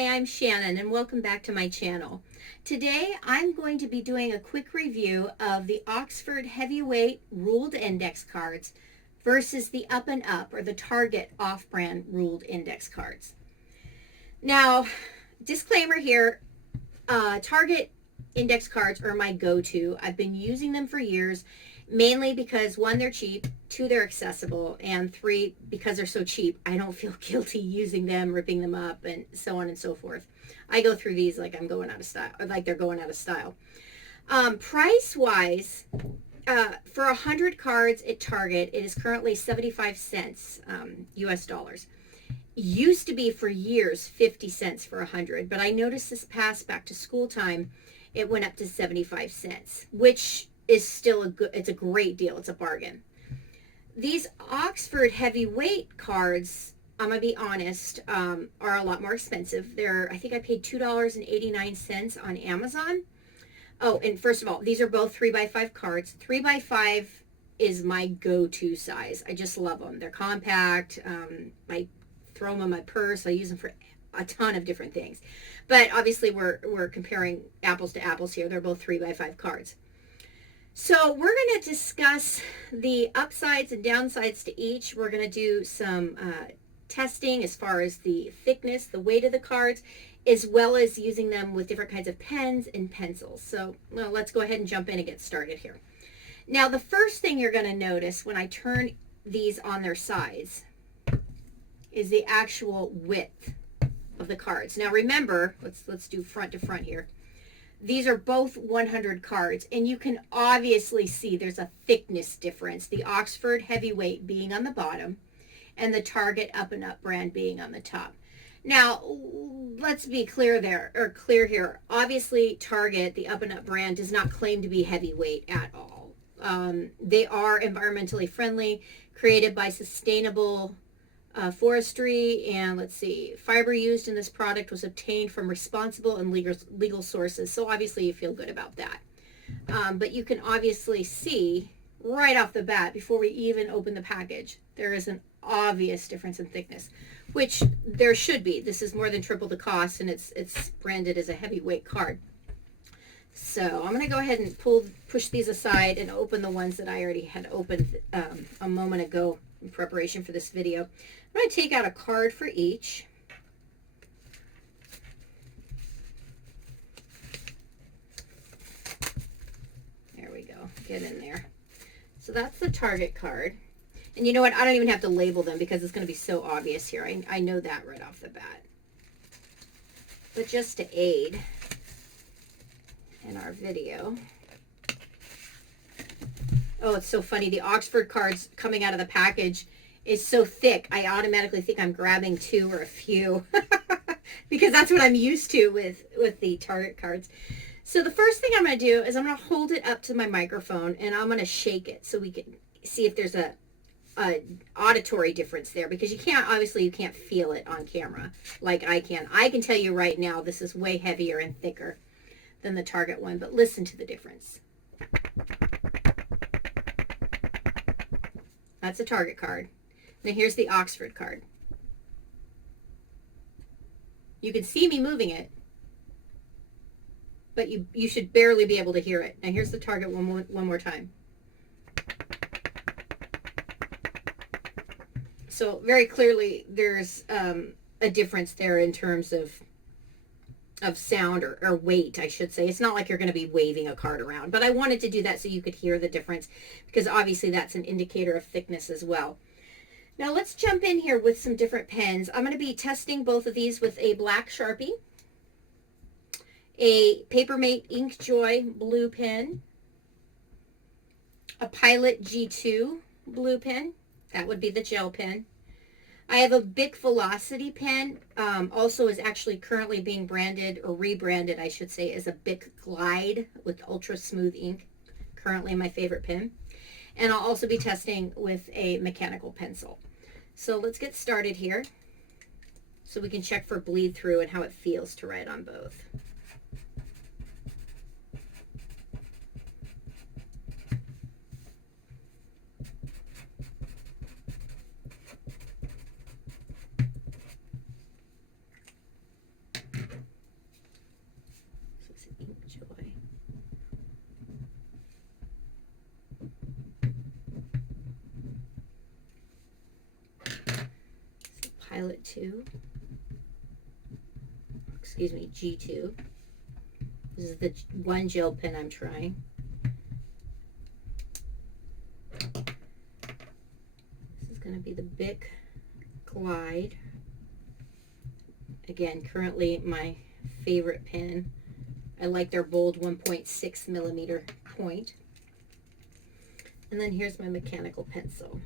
Hi, I'm Shannon and welcome back to my channel. Today I'm going to be doing a quick review of the Oxford Heavyweight Ruled Index Cards versus the Up&Up or the Target off-brand Ruled Index Cards. Now, disclaimer here, Target index cards are my go-to. I've been using them for years, mainly because 1, they're cheap, 2, they're accessible, and 3, because they're so cheap, I don't feel guilty using them, ripping them up, and so on and so forth. I go through these like I'm going out of style, or like they're going out of style. Price-wise, for 100 cards at Target, it is currently 75 cents US dollars. Used to be for years 50 cents for 100, but I noticed this past back to school time, it went up to 75 cents, which is still it's a great deal. It's a bargain. These Oxford heavyweight cards, I'm gonna be honest, are a lot more expensive. I think I paid $2.89 on Amazon. Oh, and first of all, these are both 3x5 cards. 3x5 is my go-to size. I just love them. They're compact. I throw them in my purse. I use them for a ton of different things. But obviously we're comparing apples to apples here. They're both 3x5 cards. So we're going to discuss the upsides and downsides to each. We're going to do some testing as far as the thickness, the weight of the cards, as well as using them with different kinds of pens and pencils. So well, let's go ahead and jump in and get started here. Now, the first thing you're going to notice when I turn these on their sides is the actual width of the cards. Now remember, let's do front to front here. These are both 100 cards, and you can obviously see there's a thickness difference. The Oxford Heavyweight being on the bottom, and the Target Up&Up brand being on the top. Now, let's be clear here. Obviously, Target, the Up&Up brand, does not claim to be heavyweight at all. They are environmentally friendly, created by sustainable forestry, and let's see, fiber used in this product was obtained from responsible and legal sources. So obviously you feel good about that. But you can obviously see right off the bat, before we even open the package, there is an obvious difference in thickness, which there should be. This is more than triple the cost, and it's branded as a heavyweight card. So I'm going to go ahead and push these aside and open the ones that I already had opened a moment ago in preparation for this video. I'm going to take out a card for each. There we go. Get in there. So that's the Target card. And you know what? I don't even have to label them because it's going to be so obvious here. I know that right off the bat. But just to aid in our video. Oh, it's so funny. The Oxford cards coming out of the package is so thick, I automatically think I'm grabbing 2 or a few because that's what I'm used to with the Target cards. So the first thing I'm going to do is I'm going to hold it up to my microphone and I'm going to shake it so we can see if there's a auditory difference there, because you can't feel it on camera like I can. I can tell you right now this is way heavier and thicker than the Target one, but listen to the difference. That's a Target card. Now here's the Oxford card. You can see me moving it, but you should barely be able to hear it. Now here's the Target one more time. So very clearly there's a difference there in terms of sound or weight, I should say. It's not like you're going to be waving a card around, but I wanted to do that so you could hear the difference, because obviously that's an indicator of thickness as well. Now let's jump in here with some different pens. I'm going to be testing both of these with a black Sharpie, a Papermate Ink Joy blue pen, a Pilot G2 blue pen. That would be the gel pen. I have a Bic Velocity pen, also is actually currently being branded, or rebranded, I should say, as a Bic Glide with ultra smooth ink. Currently my favorite pen. And I'll also be testing with a mechanical pencil. So let's get started here so we can check for bleed through and how it feels to write on both. Pilot 2. Excuse me, G2. This is the one gel pen I'm trying. This is going to be the Bic Glide. Again, currently my favorite pen. I like their bold 1.6 millimeter point. And then here's my mechanical pencil.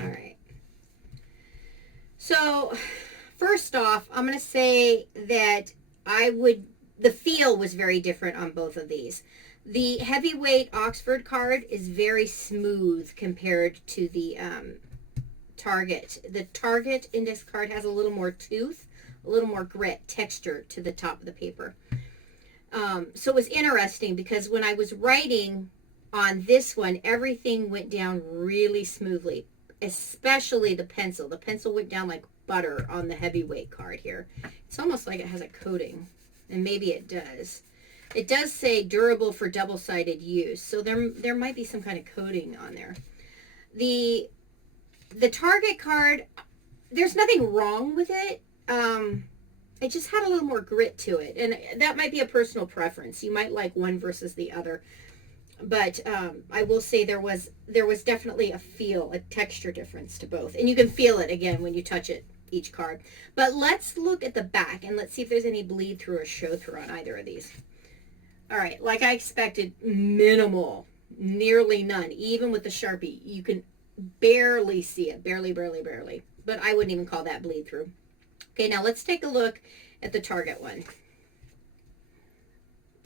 All right. So first off, I'm going to say that the feel was very different on both of these. The heavyweight Oxford card is very smooth compared to the Target. The Target index card has a little more tooth, a little more grit, texture to the top of the paper. So it was interesting because when I was writing on this one, everything went down really smoothly, especially the pencil. The pencil went down like butter on the heavyweight card here. It's almost like it has a coating, and maybe it does. It does say durable for double-sided use, so there might be some kind of coating on there. The Target card, there's nothing wrong with it. It just had a little more grit to it, and that might be a personal preference. You might like one versus the other, but I will say there was definitely a texture difference to both, and you can feel it again when you touch it, each card. But let's look at the back and let's see if there's any bleed through or show through on either of these. All right, like I expected, minimal, nearly none. Even with the Sharpie, you can barely see it, barely. But I wouldn't even call that bleed through. Okay, now let's take a look at the Target one.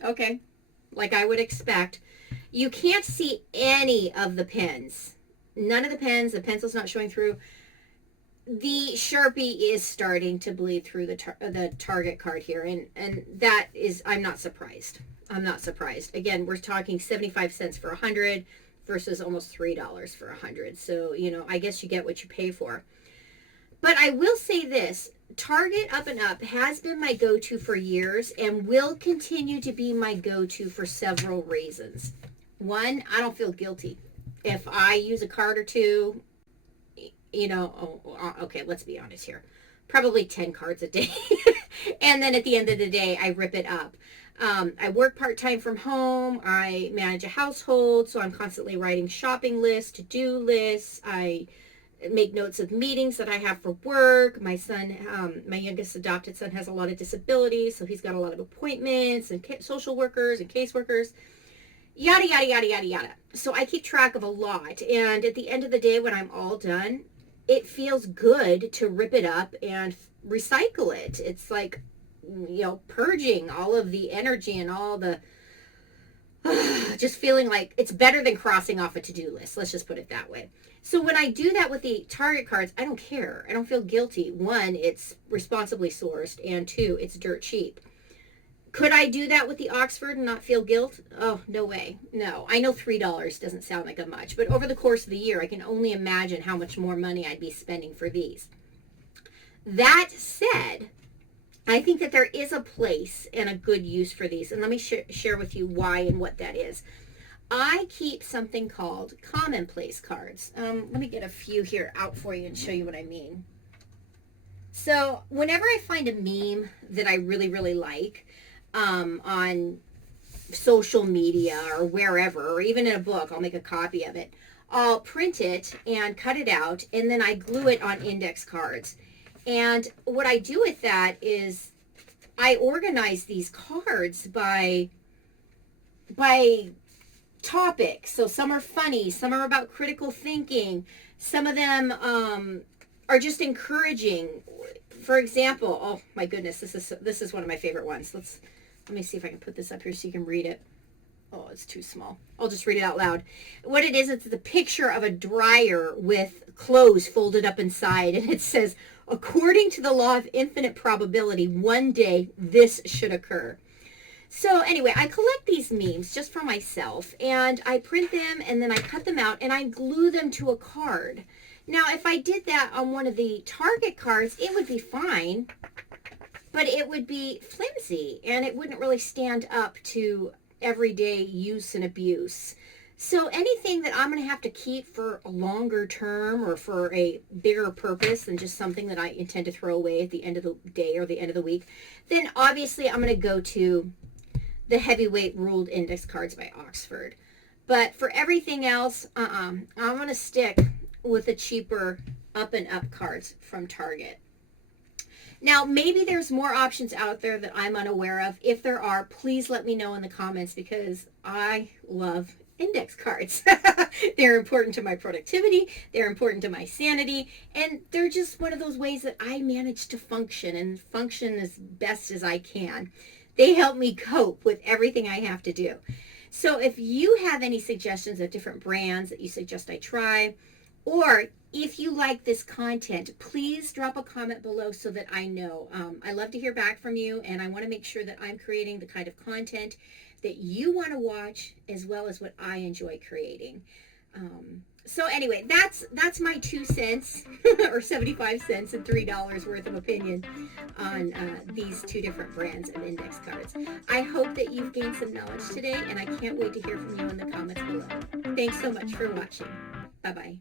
Okay, like I would expect, you can't see any of the pens. None of the pens, the pencil's not showing through. The Sharpie is starting to bleed through the Target card here, and that is, I'm not surprised. I'm not surprised. Again, we're talking 75 cents for 100 versus almost $3 for 100. So, you know, I guess you get what you pay for. But I will say this, Target Up&Up has been my go-to for years and will continue to be my go-to for several reasons. One, I don't feel guilty. If I use a card or two, you know, okay, let's be honest here. Probably 10 cards a day. And then at the end of the day, I rip it up. I work part-time from home. I manage a household, so I'm constantly writing shopping lists, to-do lists. I make notes of meetings that I have for work. My son, my youngest adopted son, has a lot of disabilities, so he's got a lot of appointments and social workers and caseworkers. Yada, yada, yada, yada, yada. So I keep track of a lot. And at the end of the day, when I'm all done, it feels good to rip it up and recycle it. It's like, you know, purging all of the energy and all the, just feeling like it's better than crossing off a to-do list. Let's just put it that way. So when I do that with the Target cards, I don't care. I don't feel guilty. One, it's responsibly sourced, and two, it's dirt cheap. Could I do that with the Oxford and not feel guilt? Oh, no way. No. I know $3 doesn't sound like a much, but over the course of the year, I can only imagine how much more money I'd be spending for these. That said, I think that there is a place and a good use for these, and let me share with you why and what that is. I keep something called commonplace cards. Let me get a few here out for you and show you what I mean. So whenever I find a meme that I really, really like, on social media or wherever, or even in a book, I'll make a copy of it. I'll print it and cut it out, and then I glue it on index cards. And what I do with that is I organize these cards by topic. So some are funny, some are about critical thinking, some of them are just encouraging. For example, oh my goodness, this is one of my favorite ones. Let me see if I can put this up here so you can read it. Oh, it's too small. I'll just read it out loud. What it is, it's the picture of a dryer with clothes folded up inside, and it says, according to the law of infinite probability, one day this should occur. So anyway, I collect these memes just for myself, and I print them, and then I cut them out, and I glue them to a card. Now, if I did that on one of the Target cards, it would be fine, but it would be flimsy and it wouldn't really stand up to everyday use and abuse. So anything that I'm going to have to keep for a longer term or for a bigger purpose than just something that I intend to throw away at the end of the day or the end of the week, then obviously I'm going to go to the heavyweight ruled index cards by Oxford. But for everything else, I'm going to stick with the cheaper Up&Up cards from Target. Now, maybe there's more options out there that I'm unaware of. If there are, please let me know in the comments because I love index cards. They're important to my productivity, they're important to my sanity, and they're just one of those ways that I manage to function and function as best as I can. They help me cope with everything I have to do. So if you have any suggestions of different brands that you suggest I try, or if you like this content, please drop a comment below so that I know. I love to hear back from you, and I want to make sure that I'm creating the kind of content that you want to watch as well as what I enjoy creating. So anyway, that's my 2 cents or 75 cents and $3 worth of opinion on these 2 different brands of index cards. I hope that you've gained some knowledge today, and I can't wait to hear from you in the comments below. Thanks so much for watching. Bye-bye.